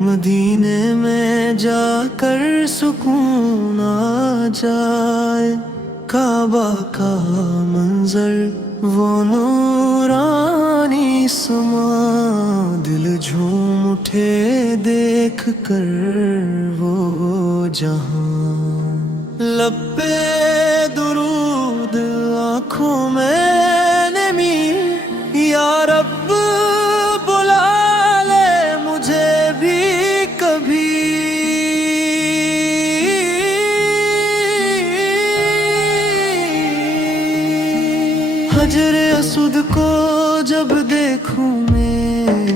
مدینے میں جا کر سکون آ جائے، کعبہ کا منظر وہ نورانی سما، دل جھوم اٹھے دیکھ کر وہ جہاں، لب پہ درود آنکھوں میں نمی، یا رب بلا لے مجھے بھی کبھی، حجر اسود کو جب دیکھوں میں،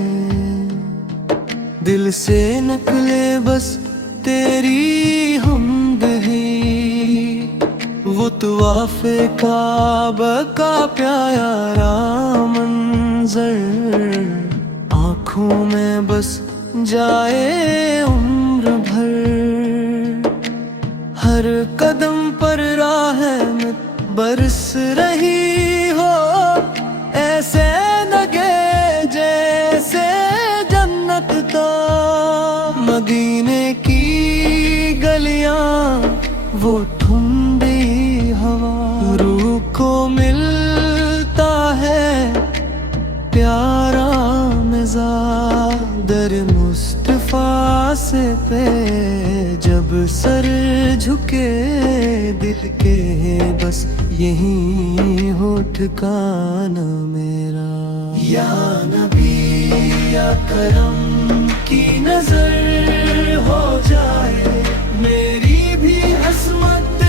دل سے نکلے بس تیری ہمدہی، وہ طواف کعبہ کا پیارا منظر، آنکھوں میں بس جائے عمر بھر، ہر قدم پر رحمت برس رہی ہو، ایسے لگے جیسے جنت کا، مدینے کی گلیاں وہ ٹھنڈی ہوا، روح کو ملتا ہے پیارا مزاج، در مصطفیٰ سے پہ جب سر جھکے دل کے، بس یہی ہو ٹھکانہ میرا، یا نبی یا کرم کی نظر ہو جائے، میری بھی عصمت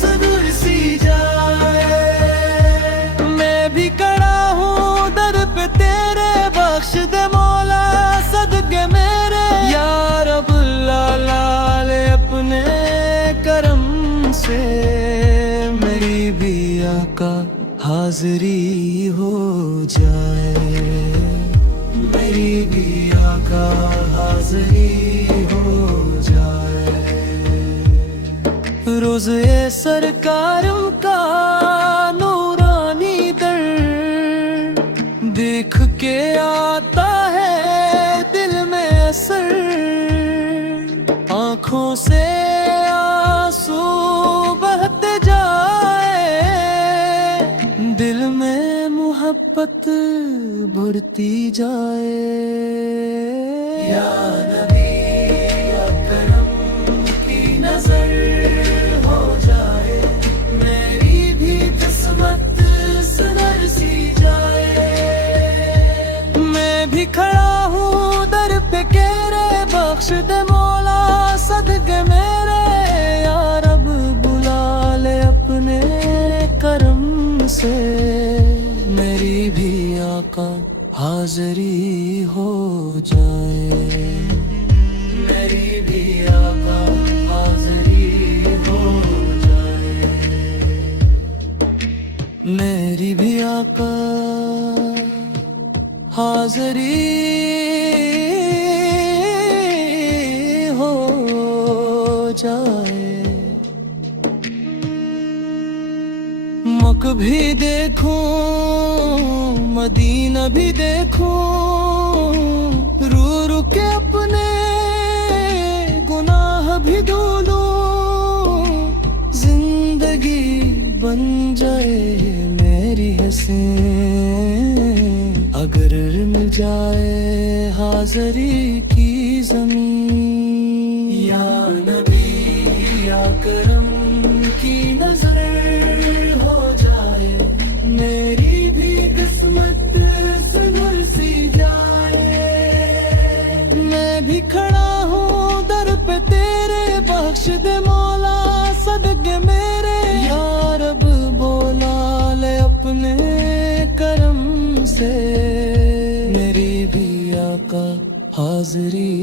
صدر سی جائے، میں بھی کھڑا ہوں در پہ تیرے، بخش دے مولا صدقے میرے، یا رب لا لے اپنے کرم سے، میری بھی آقا حاضری ہو جائے، میری بھی آقا حاضری ہو جائے، روزے سرکاروں کا نورانی در دیکھ کے آتا ہے دل میں اثر، آنکھوں سے آنسو بہتے جائے، دل میں محبت بڑھتی جائے، یا نبی یا کرم کی نظر ہو جائے، میری بھی قسمت سنر سی جائے، میں بھی کھڑا ہوں در پہ تیرے، بخش دے مولا صدقے میرے، یا رب بلا لے اپنے کرم سے، میری بھی آقا حاضری ہو جائے، میری بھی آقا حاضری ہو جائے، میری بھی آقا حاضری ہو جائے، مکہ بھی دیکھوں مدینہ بھی دیکھوں، رو رو کے اپنے گناہ بھی دھولوں، زندگی بن جائے میری حسین، اگر مل جائے حاضری کی زمین، یا نبی یا کرم کی نظر ہو جائے، میری بھی قسمت سنور سی جائے، میں بھی کھڑا ہوں در پہ تیرے، بخش دے مولا صدقے میرے، یا رب بولا لے اپنے کرم سے، میری بھی آقا حاضری